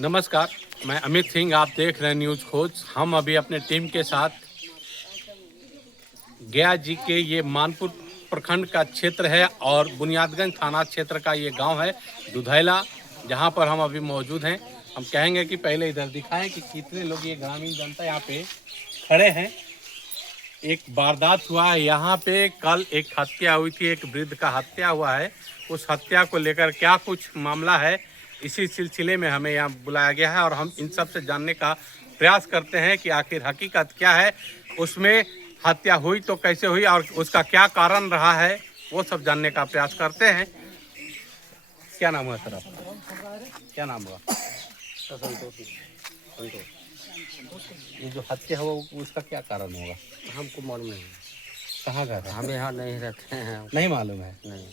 नमस्कार, मैं अमित सिंह, आप देख रहे हैं न्यूज़ खोज। हम अभी अपने टीम के साथ गया जी के ये मानपुर प्रखंड का क्षेत्र है और बुनियादगंज थाना क्षेत्र का ये गांव है दुधैला, जहां पर हम अभी मौजूद हैं। हम कहेंगे कि पहले इधर दिखाएं कि कितने लोग ये ग्रामीण जनता यहाँ पे खड़े हैं। एक वारदात हुआ है यहाँ पे, कल एक हत्या हुई थी, एक वृद्ध का हत्या हुआ है। उस हत्या को लेकर क्या कुछ मामला है, इसी सिलसिले में हमें यहाँ बुलाया गया है और हम इन सब से जानने का प्रयास करते हैं कि आखिर हकीकत क्या है, उसमें हत्या हुई तो कैसे हुई और उसका क्या कारण रहा है, वो सब जानने का प्रयास करते हैं। क्या नाम हुआ सर आपका? क्या नाम हुआ? संतोष। ये जो हत्या हुआ उसका क्या कारण होगा? हमको मालूम नहीं। कहाँ घर है? हम यहाँ नहीं रहते हैं। नहीं मालूम है। नहीं।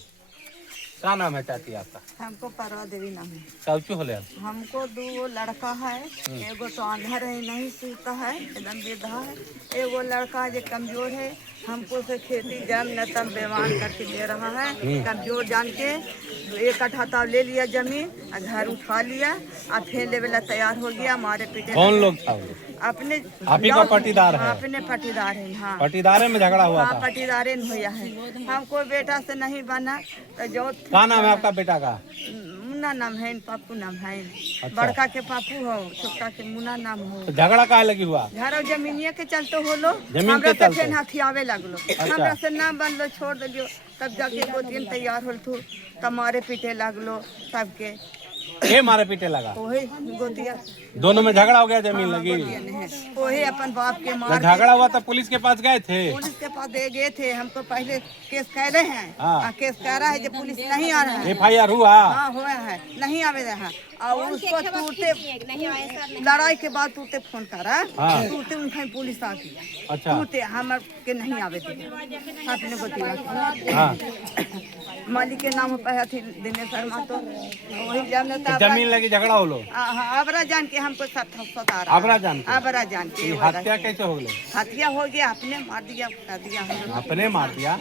क्या नाम है चाची आपका? हमको परवा देवी नाम है। कौचू होले? हमको दो लड़का है, एगो तो आंधर है, नहीं सूता है, एकदम बेधा है। एगो लड़का जो कमजोर है, हमको से खेती जम न तम बेमान करके दे रहा है। कमजोर जान के 1 कट्ठा ले लिया जमीन, घर उठा लिया और फिर लेवेला तैयार हो गया। हमारे पीछे कौन लोग था? अपने आप ही का पटीदार है? अपने पटीदार है। हाँ, पटीदारे में झगड़ा हुआ हाँ, था? पटीदारे हुआ है। हमको बेटा से नहीं बना तो जो क्या नाम है आपका बेटा का? मुन्ना नाम है, पापू नाम है। अच्छा। बड़का के पापू हो, छोटा के मुन्ना नाम हो। तो झगड़ा काहे लगी हुआ? घर जमीनिया के चलते हो लो, जमीन हमरा के से चलते? फिर हथियावे लगलो। हमरा से ना बनलो, छोड़ दिलियो। तब जाके 2 दिन तैयार होल तू, तब मारे पीटे लगलो सबके। के मारे पीटे लगा? ओहे गोतिया दोनों में झगड़ा हो गया, जमीन लगी? ओहे अपन बाप के मार जब झगड़ा हुआ तो पुलिस के पास गए थे? पुलिस के पास दे गए थे। हमको पहले केस कह रहे हैं। हाँ। केस कह रहा है जो पुलिस नहीं आ रहा है। FIR हुआ? हाँ हुआ है, नहीं आवे रहा। और उसको टूटे लड़ाई के बाद टूटे फोन करा। हाँ। टूटे उनका पुलिस आ गया। अच्छा। टूटे हम के नहीं आवे थे अपने गोती। हाँ। मालिक के नाम पे थी दिनेश शर्मा, तो वही जानता तो जमीन लगी, झगड़ा हो लो? अबरा जान के हमको सता रहा। अबरा जान के? अबरा जान के। ये हत्या कैसे हो गई? हत्या हो गया, अपने मार दिया, कर दिया हम लोग। अपने मार दिया?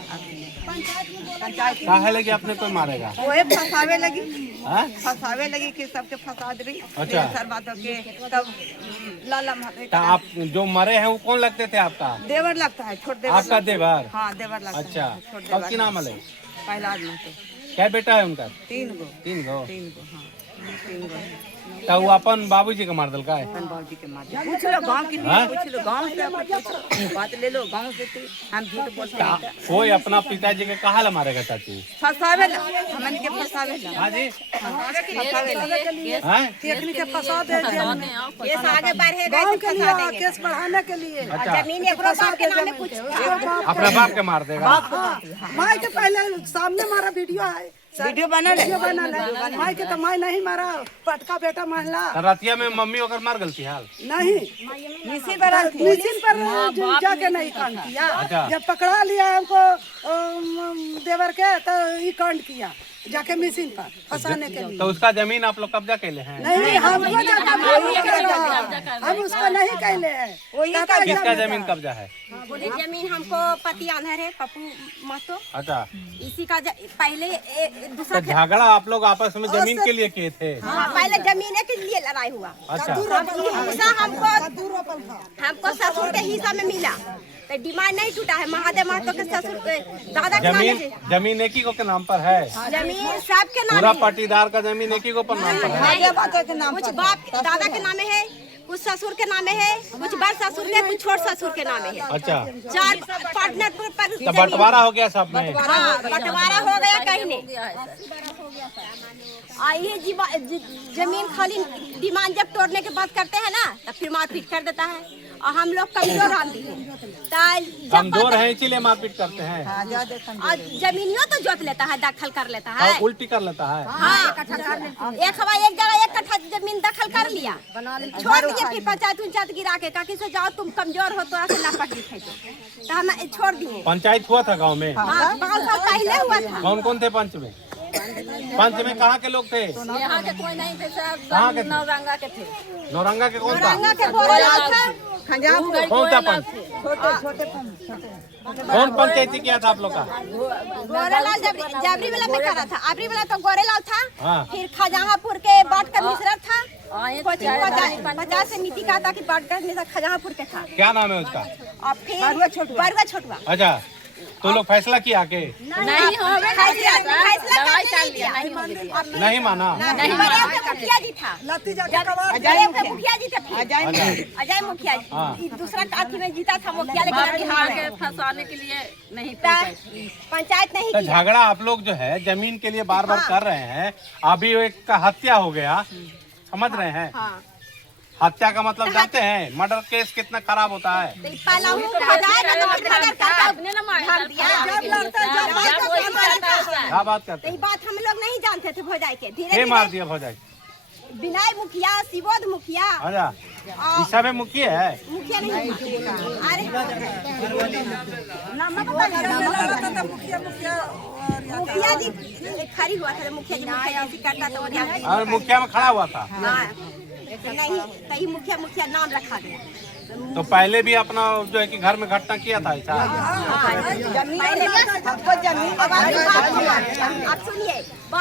पंचायत काहे लगी अपने कोई मारेगा? ओए फंसावे लगी। हाँ? फंसावे लगी कि सबके फंसा देवी। अच्छा। सर बातों के तब लाला मारे तो आप जो मरे हैं वो कौन लगते थे आपका? देवर लगता है, छोट देवर। आपका देवर? हाँ, देवर लगता अच्छा। है, छोट अब देवर। की नाम है? पहला आदमी तो क्या बेटा है उनका? 3 गो। 3 गो? 3 गो, हाँ, 3 गो है। तो वो अपन बाबूजी के मार दिल का है? अपन बाबूजी के मार दिया। पूछ लो गांव की, हाँ? पूछ लो गांव से, पूछो बात ले लो गांव से। हम झूठ बोलते हैं? कोई अपना पिताजी के कहा ला मारेगा चाची? फंसावे ला, हमन के फंसावे ला। हाँ जी? फंसावे ला। हाँ? टेक्निक के फंसा दे केस आगे बढ़ेगा तो फंसा देंगे। केस बढ़ाने के लिए अच्छा। जमीन एक बाप के नाम में कुछ अपने बाप के मार देगा? माई के पहले सामने मारा वीडियो है, वीडियो बना माई के तो माई नहीं मारा, पटका बेटा मारला तो रतिया में मम्मी अगर मार गलती हाल? नहीं, मिसिन पर जाके नहीं कांड किया। अच्छा। जब पकड़ा लिया हमको देवर के, तो ये कांड किया जाके मिसिन पर फंसाने के लिए। तो उसका जमीन आप लोग कब्जा कैले हैं? नहीं, हमको हम उसको नहीं कहले हैं। किसका जमीन कब्जा है? बोले जमीन हमको पति आंधर है, पप्पू महतो। अच्छा। इसी का पहले दूसरा तो झगड़ा आप लोग आपस में जमीन के लिए किए थे? हाँ, पहले जमीन के लिए लड़ाई हुआ। अच्छा। हिस्सा हमको ससुर के हिस्सा में मिला, तो डिमांड नहीं टूटा है। महादेव महतो के ससुर दादा के नाम है। जमीन एक ही को के नाम पर है? जमीन सबके नाम पूरा है। पटीदार का जमीन एक ही को पर नाम पर है? कुछ बाप दादा के नाम है, कुछ ससुर के नाम है, कुछ बड़ ससुर के, कुछ छोट ससुर के नाम है। अच्छा। 4 पार्टनर पर तो बंटवारा हो गया सब में? हाँ, बंटवारा हो गया कहीं नहीं। ये जमीन खाली डिमांड जब तोड़ने के बाद करते हैं ना, तब फिर मारपीट कर देता है। और हम लोग कमजोर आदमी हैं, कमजोर है इसीलिए मारपीट करते हैं। और जमीनियों तो जोत लेता है, दखल कर लेता है। और उल्टी कर लेता है? हाँ, एक जगह 1 कट्ठा जमीन दखल कर लिया, छोड़ दिए। फिर पंचायत उंचायत गिरा के काकी से जाओ, तुम कमजोर हो, तो लापट लिखे तो हम छोड़ दिए। पंचायत हुआ था गांव में? हाँ, 5 साल पहले हुआ था। कौन कौन थे पंच में? पंच में कहाँ के लोग थे? यहाँ के कोई नहीं थे, कहाँ के? नौरंगा के थे। नौरंगा के कौन था? नौरंगा के बोरेलाल था। कौन था पंच? कौन पंचायती किया था आप लोग का? गोरेलाल जबरी वाला में करा था। आबरी वाला तो गोरेलाल था। हाँ। फिर खजहापुर के बाट का मिश्रा था। 50 से मिट्टी का था कि बाटगंज में खजहापुर के था। क्या नाम है उसका? और फिर बरुआ छोटुआ। अच्छा, तो लोग फैसला किया के नहीं हो नहीं माना? मुखिया जी था, अजय मुखिया जी थे, अजय मुखिया जी दूसरा काठी में जीता था मुखिया, लेकिन फंसाने के लिए नहीं पंचायत नहीं तो किया। झगड़ा आप लोग जो है जमीन के लिए बार बार कर रहे हैं, अभी एक का हत्या हो गया, समझ रहे हैं? हत्या का मतलब जानते हैं? मर्डर केस कितना खराब होता है। पहला क्या बात करते ये बात हम लोग नहीं जानते थे भौजाई के। हैं? मार दिया भौजाई? विनय मुखिया, शिवोध मुखिया, अच्छा, इस सब में मुखिया है? मुखिया नहीं, अरे मुखिया जी खड़ी हुआ था, मुखिया जी करता था और मुखिया में खड़ा हुआ था। नहीं, तभी मुखिया नाम रखा गया। तो पहले भी अपना जो है कि घर में घटना किया था ऐसा? आप सुनिए,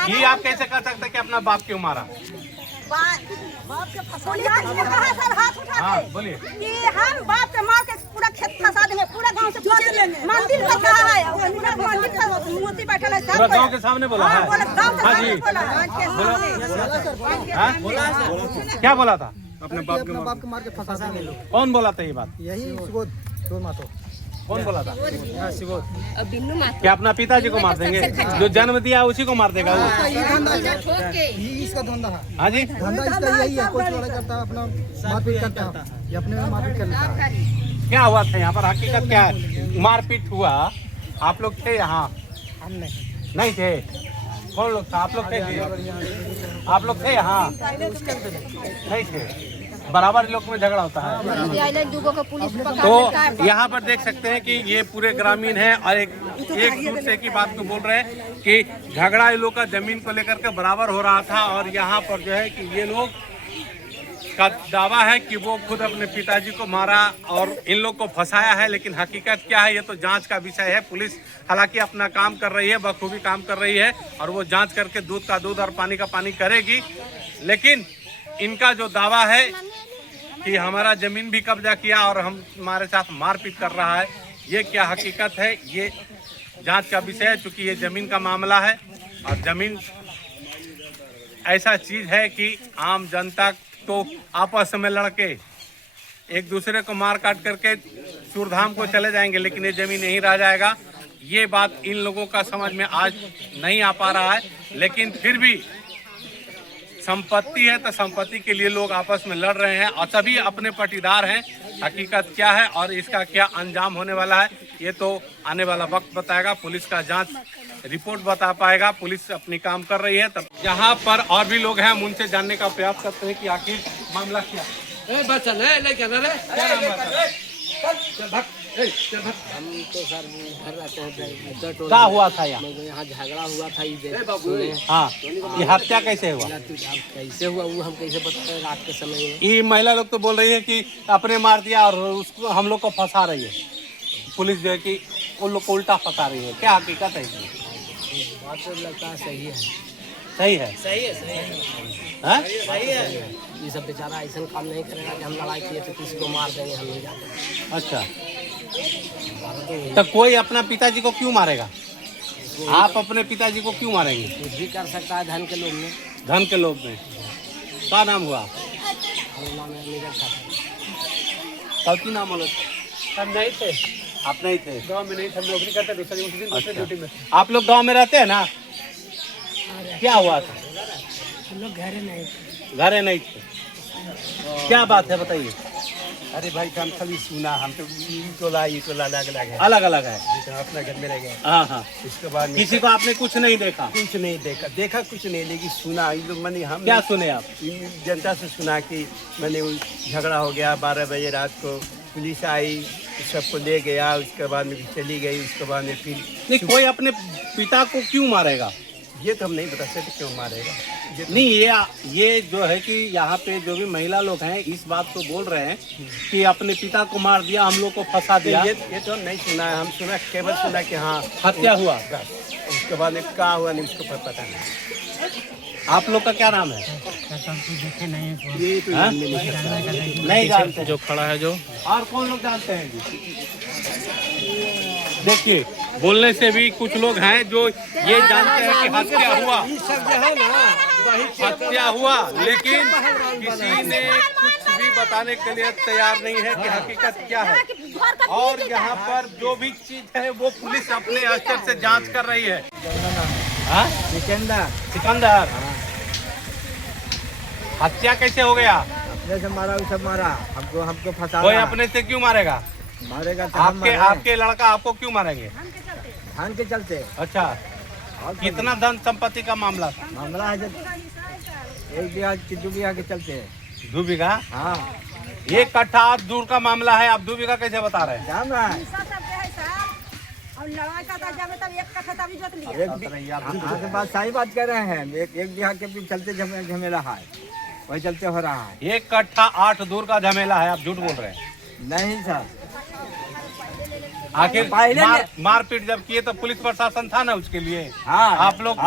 ये आप कैसे कर सकते कि अपना बाप क्यों मारा? हाँ बोलिए। कि हम बाप के मार के पूरा खेत फंसा देंगे, पूरा गांव से मंदिर बता है, पूरा मंदिर का मूर्ति बैठा है, पूरा गांव के सामने बोला है? हाँ जी, क्या बोला था? अपने बाप के मार के फंसा देंगे लोग। कौन बोला था ये बात? यही सुबोध दो मातो। कौन बोला था? सुबोध। क्या अपना पिताजी को मार देंगे? जो जन्म दिया उसी को मार देगा वो? इसका धंधा है। हाँ जी, धंधा इसका यही है, कोई चोरी करता है, अपना मारपीट करता है, ये अपने में मारपीट कर लेता है। क्या हुआ था यहाँ पर? हकीकत क्या है? मारपीट हुआ, आप लोग थे यहाँ? हम नहीं थे। कौन लोग था? आप लोग थे? आप लोग थे यहाँ? नहीं थे। बराबर लोग में झगड़ा होता है। तो यहाँ पर देख सकते हैं कि ये पूरे ग्रामीण हैं और एक दूसरे की बात को बोल रहे हैं कि झगड़ा इन लोग का जमीन को लेकर के बराबर हो रहा था। और यहाँ पर जो है कि ये लोग का दावा है कि वो खुद अपने पिताजी को मारा और इन लोग को फंसाया है, लेकिन हकीकत क्या है ये तो जांच का विषय है। पुलिस हालांकि अपना काम कर रही है, बखूबी काम कर रही है और वो जांच करके दूध का दूध और पानी का पानी करेगी। लेकिन इनका जो दावा है कि हमारा जमीन भी कब्जा किया और हमारे साथ मारपीट कर रहा है, ये क्या हकीकत है ये जांच का विषय है। चूँकि ये जमीन का मामला है और जमीन ऐसा चीज़ है कि आम जनता तो आपस में लड़के एक दूसरे को मार काट करके चूरधाम को चले जाएंगे, लेकिन ये जमीन यहीं रह जाएगा। ये बात इन लोगों का समझ में आज नहीं आ पा रहा है, लेकिन फिर भी संपत्ति है तो संपत्ति के लिए लोग आपस में लड़ रहे हैं और सभी अपने पटीदार हैं। हकीकत क्या है और इसका क्या अंजाम होने वाला है ये तो आने वाला वक्त बताएगा। पुलिस का जांच रिपोर्ट बता पाएगा। पुलिस अपनी काम कर रही है। तब यहाँ पर और भी लोग हैं, हम उनसे जानने का प्रयास करते हैं कि आखिर मामला क्या है। हम तो सर घर रहते हैं। क्या हुआ था यहाँ? यहाँ झगड़ा हुआ था, ये हाँ, ये हत्या कैसे हुआ? कैसे हुआ वो हम कैसे बताते? रात के समय में ये महिला लोग तो बोल रही है कि अपने मार दिया और उसको हम लोग को फंसा रही है। पुलिस जो है कि उन लोग को उल्टा फंसा रही है। क्या हकीकत है इसमें? बात तो लगता है सही है। सही है? हाँ? ये सब बेचारा ऐसा काम नहीं करेगा कि हम लड़ाई किए तो किसी को मार देंगे, हम नहीं जाते। अच्छा, तो कोई अपना पिताजी को क्यों मारेगा? आप अपने पिताजी को क्यों मारेंगे? कुछ भी कर सकता है धन के लोभ में। धन के लोभ में? क्या नाम हुआ? हम नाम है नीरज ठाकुर। कल की नाम बोलो। हम नहीं थे, आप नहीं थे? गाँव में नहीं थे, हम नौकरी करते दूसरे ड्यूटी में। आप लोग गांव में रहते हैं ना? क्या हुआ था? हम लोग घरे नहीं थे। घरे नहीं थे? क्या बात है बताइए। अरे भाई हम खाली सुना, हम तो ये टोला अलग अलग है, अलग अलग है। अपना घर में रह गए। हाँ हाँ। इसके बाद में किसी को आपने कुछ नहीं देखा? कुछ नहीं देखा कुछ नहीं, लेकिन सुना इन लोग मैंने हम क्या सुने आप? जनता से सुना कि मैंने झगड़ा हो गया 12 बजे रात को, पुलिस आई सबको ले गया, उसके बाद में चली गई। उसके बाद में फिर नहीं, कोई अपने पिता को क्यों मारेगा? ये तो हम नहीं बता सकते क्यों मारेगा। नहीं, ये जो है कि यहाँ पे जो भी महिला लोग हैं इस बात को बोल रहे हैं कि अपने पिता को मार दिया, हम लोग को फंसा दिया। ये तो हम नहीं सुना है, हम सुना केवल सुना कि हाँ हत्या हुआ। उसके बाद में क्या हुआ नहीं उसको पता नहीं। आप लोग का क्या नाम है? ये तो हाँ? नहीं जानते जो खड़ा है जो और कौन लोग जानते हैं जी? देखिए बोलने से भी कुछ लोग हैं जो ये जानते हैं कि हत्या हुआ, हत्या हुआ, लेकिन किसी ने कुछ भी बताने के लिए तैयार नहीं है कि हकीकत क्या है। और यहाँ पर जो भी चीज है वो पुलिस अपने स्तर से जांच कर रही है। हाँ? सिकंदर हत्या कैसे हो गया? अपने से मारा, उसे मारा, हमको फंसा। कोई अपने से क्यों मारेगा? मारेगा तो हम आपके लड़का आपको क्यों मारेंगे? धान के चलते। अच्छा, कितना धन संपत्ति का मामला था? मामला है जब 1 बीघा की 2 बीघा के चलते। 2 बीघा? हाँ, 1 कट्ठा 8 दूर का मामला है, आप 2 बीघा कैसे बता रहे हैं? जान रहा है। आपके पास सही बात कर रहे हैं। 1 बीघा के भी चलते झमेला है, वही चलते हो रहा है। 1 कट्ठा 8 दूर का झमेला है, आप झूठ बोल रहे हैं। नहीं सर, आखिर मारपीट जब किए तो पुलिस प्रशासन था ना उसके लिए। हाँ, आप लोग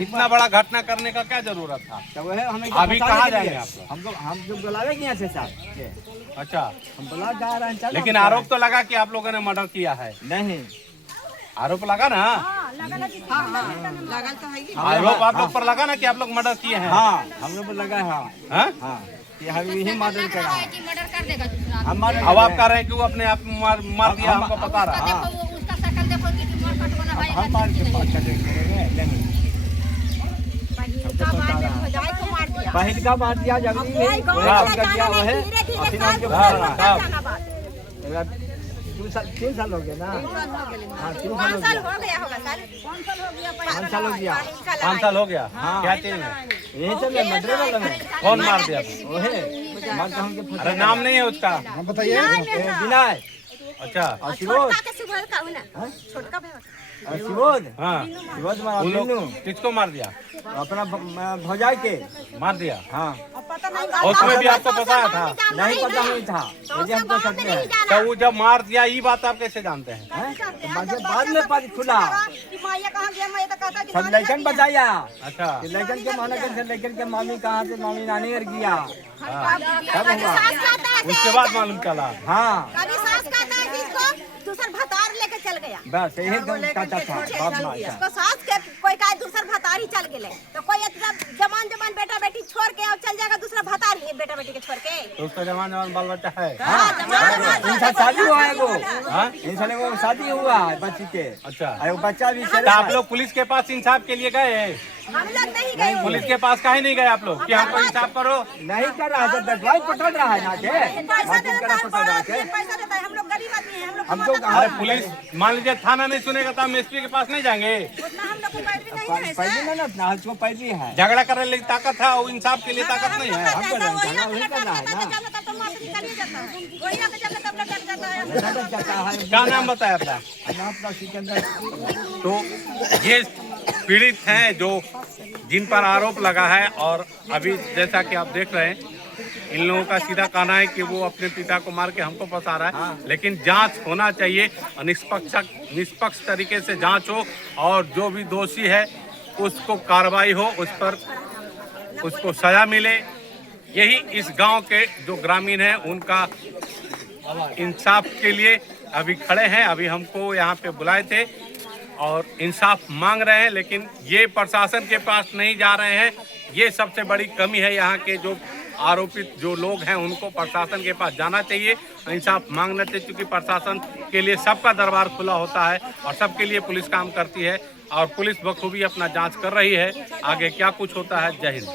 इतना बड़ा घटना करने का क्या जरूरत था? तो वह हमें अभी कहाँ जाएंगे आप लोग? हम जो बुलावे यहाँ से सर। अच्छा, हम बुला जा रहे हैं। लेकिन आरोप तो लगा कि आप लोगों ने मर्डर किया है। नहीं, आरोप लगा ना? आरोप आप लोग पर लगा ना कि आप लोग मर्डर किए हैं? हाँ, हम लोग को लगा है। हाँ? हाँ, कि हम यही मर्डर करा है। अब आप कह रहे हैं कि वो अपने आप मार दिया, हमको पता रहा। हम मार के पास करेंगे नहीं। पहल का मार दिया जल्दी में, फिर 3 साल हो गए ना। हाँ, 3 साल हो गया होगा सर। 5 साल हो गया। 5 साल हो गया। हाँ। क्या चीज है? यही सब है, मर्डर वाला है। कौन मार दिया? अरे नाम नहीं है उसका, बताइए। विनय। अच्छा, और शिवोध। शिवोध। हाँ, शिवोध मारा। उन लोग मीनू किसको मार दिया? अपना भौजाई के मार दिया। हाँ, और उसमें भी आपको बताया था? नहीं पता नहीं था, मुझे हमको सकते हैं। तो वो जब मार दिया ये बात आप कैसे जानते हैं? बाद में पता खुला, सब लड़कन बताया। अच्छा, कि लड़कन के माना कैसे, लड़कन के मामी कहाँ से, मामी नानी घर गया। सब हुआ, उसके बाद मालूम चला। हाँ, दूसर भतार लेके चल गया। बस यही कहता था बाप माँ का। उसको सास के कोई का दूसर भतार ही चल गए, तो कोई इतना जवान बेटा बेटी छोड़ के और चल जाएगा दूसरा भतार ही बेटा बेटी के छोड़ के। तो उसका जवान बाल बच्चा है? इनका शादी हुआ है, वो इनसे वो शादी हुआ है बच्ची के। अच्छा, और वो बच्चा भी तो आप लोग पुलिस के पास इंसाफ के लिए गए हैं? हम लोग नहीं गए। पुलिस के पास काहे नहीं गए आप लोग कि हमको इंसाफ करो? नहीं कर रहा है, दवाई पकड़ रहा है ना के पैसा पकड़ रहा है। पैसा देता है, हम लोग गरीब आदमी हैं, हम लोग को हमको अरे पुलिस मान लीजिए थाना नहीं सुनेगा तो हम एसपी के पास नहीं जाएंगे? उतना हम लोग को पैसा नहीं है। पैसे ना ना हमको पैसे है। झगड़ा करने की ताकत है और इंसाफ के लिए ताकत नहीं है। हमको वही करना है ना। क्या नाम बताया अपना? अपना सिकंदर। तो ये पीड़ित हैं जो जिन पर आरोप लगा है, और अभी जैसा कि आप देख रहे हैं इन लोगों का सीधा कहना है कि वो अपने पिता को मार के हमको फंसा रहा है। लेकिन जांच होना चाहिए और निष्पक्ष तरीके से जांच हो, और जो भी दोषी है उसको कार्रवाई हो, उस पर उसको सजा मिले। यही इस गांव के जो ग्रामीण हैं उनका इंसाफ के लिए अभी खड़े हैं। अभी हमको यहाँ पे बुलाए थे और इंसाफ मांग रहे हैं, लेकिन ये प्रशासन के पास नहीं जा रहे हैं। ये सबसे बड़ी कमी है। यहाँ के जो आरोपित जो लोग हैं उनको प्रशासन के पास जाना चाहिए, इंसाफ मांगना चाहिए, क्योंकि प्रशासन के लिए सबका दरबार खुला होता है और सबके लिए पुलिस काम करती है, और पुलिस बखूबी अपना जांच कर रही है। आगे क्या कुछ होता है। जय हिंद।